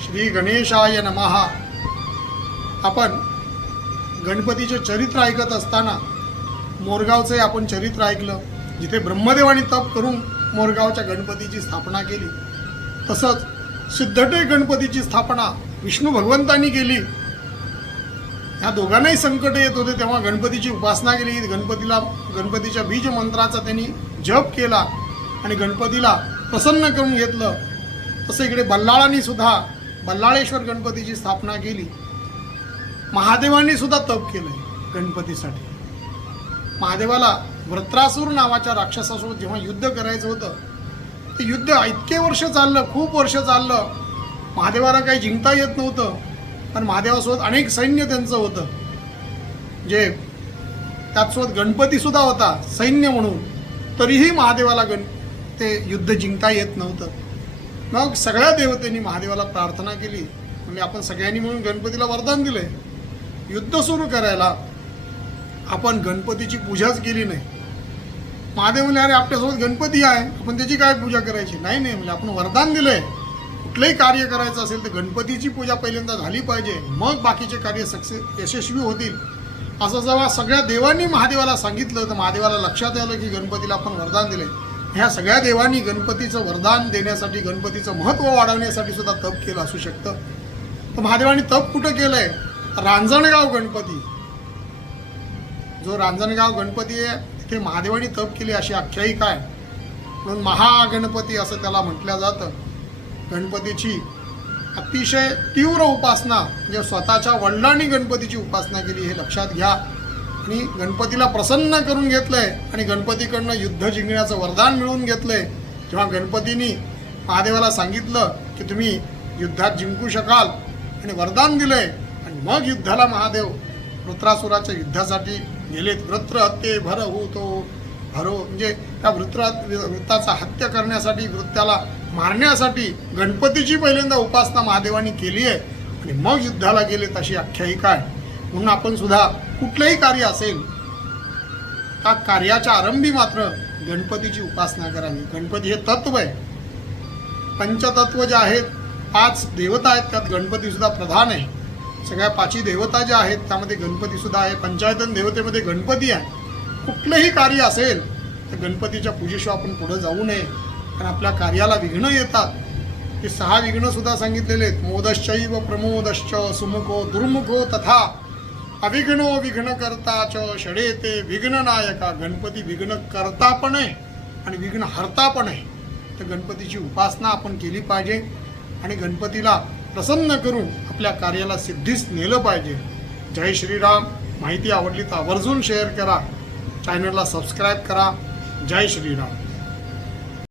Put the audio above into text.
श्री गणेशाय नमः. आपण गणपतीचे चरित्र ऐकत असताना मोरगावचे आपण चरित्र ऐकलं, जिथे ब्रह्मदेवाने तप करून मोरगावच्या गणपतीची स्थापना केली. तसंच सिद्धटेक गणपतीची स्थापना विष्णू भगवंतांनी केली. ह्या दोघांनाही संकट येत होते, तेव्हा गणपतीची उपासना केली. गणपतीच्या बीज मंत्राचा त्यांनी जप केला आणि गणपतीला प्रसन्न करून घेतलं. तसं इकडे बल्लाळांनी सुद्धा बल्लाळेश्वर गणपतीची स्थापना केली. महादेवांनी सुद्धा तप केलंय गणपतीसाठी. महादेवाला वृत्रासूर नावाच्या राक्षसासोबत जेव्हा युद्ध करायचं होतं, ते युद्ध इतके वर्ष चाललं, खूप वर्ष चाललं. महादेवाला काही जिंकता येत नव्हतं, पण महादेवासोबत अनेक सैन्य त्यांचं होतं, जे त्याचसोबत गणपती सुद्धा होता सैन्य म्हणून. तरीही महादेवाला ते युद्ध जिंकता येत नव्हतं. मग सगळ्या देवतेंनी महादेवाला प्रार्थना केली. म्हणजे आपण सगळ्यांनी म्हणून गणपतीला वरदान दिले युद्ध सुरू करायला. आपण गणपतीची पूजाच केली नाही. महादेव म्हणले, अरे आपल्यासोबत गणपती आहे, आपण त्याची काय पूजा करायची? नाही म्हणजे आपण वरदान दिलंय, कुठलंही कार्य करायचं असेल तर गणपतीची पूजा पहिल्यांदा झाली पाहिजे, मग बाकीचे कार्य यशस्वी होतील. असं जेव्हा सगळ्या देवांनी महादेवाला सांगितलं, तर महादेवाला लक्षात आलं की गणपतीला आपण वरदान दिले. ह्या सगळ्या देवांनी गणपतीचं वरदान देण्यासाठी, गणपतीचं महत्त्व वाढवण्यासाठी सुद्धा तप केलं असू शकतं. तर महादेवांनी तप कुठं केलंय? रांजणगाव गणपती, जो रांजणगाव गणपती आहे तिथे महादेवांनी तप केली अशी आख्यायिका आहे. म्हणून महागणपती असं त्याला म्हटलं जातं. गणपतीची अतिशय तीव्र उपासना, म्हणजे स्वतःच्या वडिलांनी गणपतीची उपासना केली हे लक्षात घ्या. आणि गणपतीला प्रसन्न करून घेतलंय आणि गणपतीकडनं युद्ध जिंकण्याचं वरदान मिळवून घेतलंय. जेव्हा गणपतींनी महादेवाला सांगितलं की तुम्ही युद्धात जिंकू शकाल आणि वरदान दिलंय, आणि मग युद्धाला महादेव वृत्रासुराच्या युद्धासाठी गेलेत. वृत्र हत्ये भर हो तो भरो, म्हणजे त्या वृत्ताचा हत्या करण्यासाठी, वृत्ताला मारण्यासाठी गणपतीची पहिल्यांदा उपासना महादेवांनी केली आहे आणि मग युद्धाला गेलेत अशी आख्यायिका आहे. म्हणून आपण सुद्धा कुठलंही कार्य असेल, त्या कार्याच्या आरंभी मात्र गणपतीची उपासना करावी. गणपती हे तत्व आहे. पंचतत्व जे आहेत, 5 देवता आहेत, त्यात गणपती सुद्धा प्रधान आहे. सगळ्या 5ही देवता ज्या आहेत त्यामध्ये गणपती सुद्धा आहे. पंचायतन देवतेमध्ये गणपती आहे. कुठलंही कार्य असेल तर गणपतीच्या पूजेशिवाय आपण पुढे जाऊ नये, कारण आपल्या कार्याला विघ्न येतात. हे 6 विघ्न सुद्धा सांगितलेले आहेत. मोदश्चैव प्रमोदश्च सुमुखो दुर्मुखो तथा अविघ्नो विघ्न करता च षडेते विघ्न नायका. गणपती विघ्न करता पण आहे आणि विघ्न हरता पण आहे. तर गणपतीची उपासना आपण केली पाहिजे आणि गणपतीला प्रसन्न करून आपल्या कार्याला सिद्धीस नेलं पाहिजे. जय श्रीराम. माहिती आवडली तर आवर्जून शेअर करा, चॅनलला सबस्क्राईब करा. जय श्रीराम.